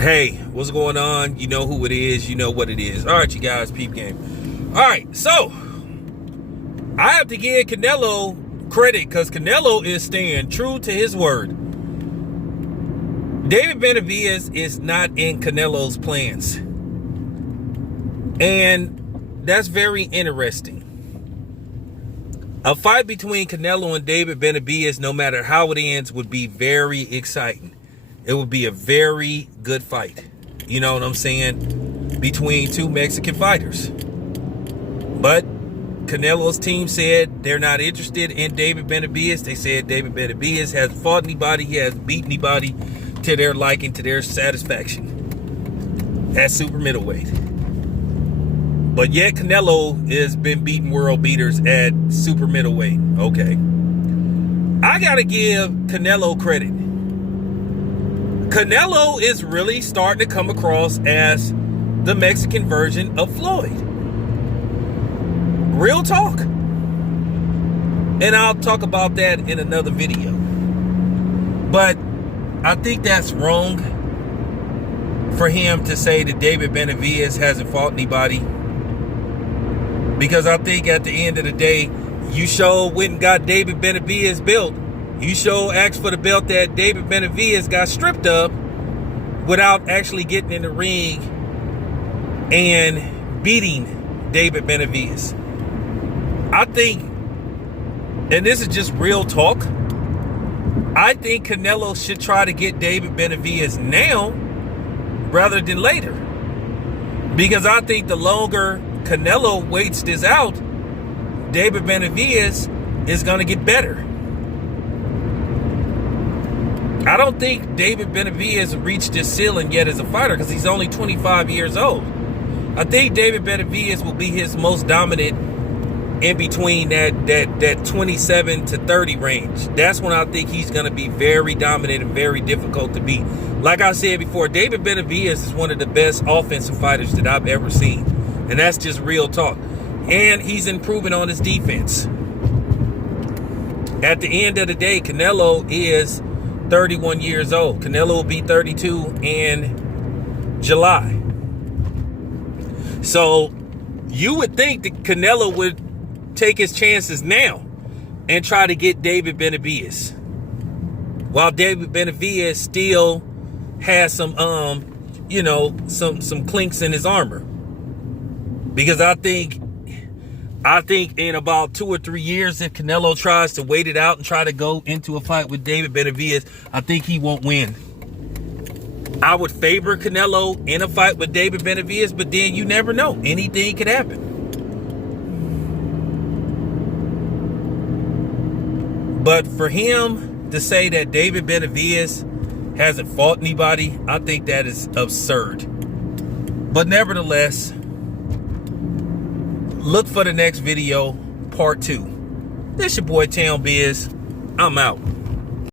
Hey, what's going on? You know who it is. You know what it is. All right, you guys, peep game. All right, so I have to give Canelo credit because Canelo is staying true to his word. David Benavidez is not in Canelo's plans. And that's very interesting. A fight between Canelo and David Benavidez, no matter how it ends, would be very exciting. It would be a very good fight. You know what I'm saying? Between two Mexican fighters. But Canelo's team said they're not interested in David Benavidez. They said David Benavidez hasn't fought anybody. He hasn't beat anybody to their liking, to their satisfaction. At super middleweight. But yet Canelo has been beating world beaters at super middleweight. Okay. I got to give Canelo credit. Canelo is really starting to come across as the Mexican version of Floyd. Real talk. And I'll talk about that in another video. But I think that's wrong for him to say that David Benavidez hasn't fought anybody. Because I think at the end of the day, you sure went and got David Benavidez belt. You sure asked for the belt that David Benavidez got stripped of without actually getting in the ring and beating David Benavidez. I think, and this is just real talk, I think Canelo should try to get David Benavidez now rather than later. Because I think the longer Canelo waits this out, David Benavidez is going to get better. I don't think David Benavidez reached his ceiling yet as a fighter because he's only 25 years old. I think David Benavidez will be his most dominant in between that 27 to 30 range. That's when I think he's going to be very dominant and very difficult to beat. Like I said before, David Benavidez is one of the best offensive fighters that I've ever seen. And that's just real talk. And he's improving on his defense. At the end of the day, Canelo is 31 years old. Canelo will be 32 in July. So you would think that Canelo would take his chances now and try to get David Benavidez. While David Benavidez still has some clinks in his armor. Because I think in about 2 or 3 years, if Canelo tries to wait it out and try to go into a fight with David Benavidez, I think he won't win. I would favor Canelo in a fight with David Benavidez, but then you never know. Anything could happen. But for him to say that David Benavidez hasn't fought anybody, I think that is absurd. But nevertheless, look for the next video, part 2. This your boy Town Biz. I'm out.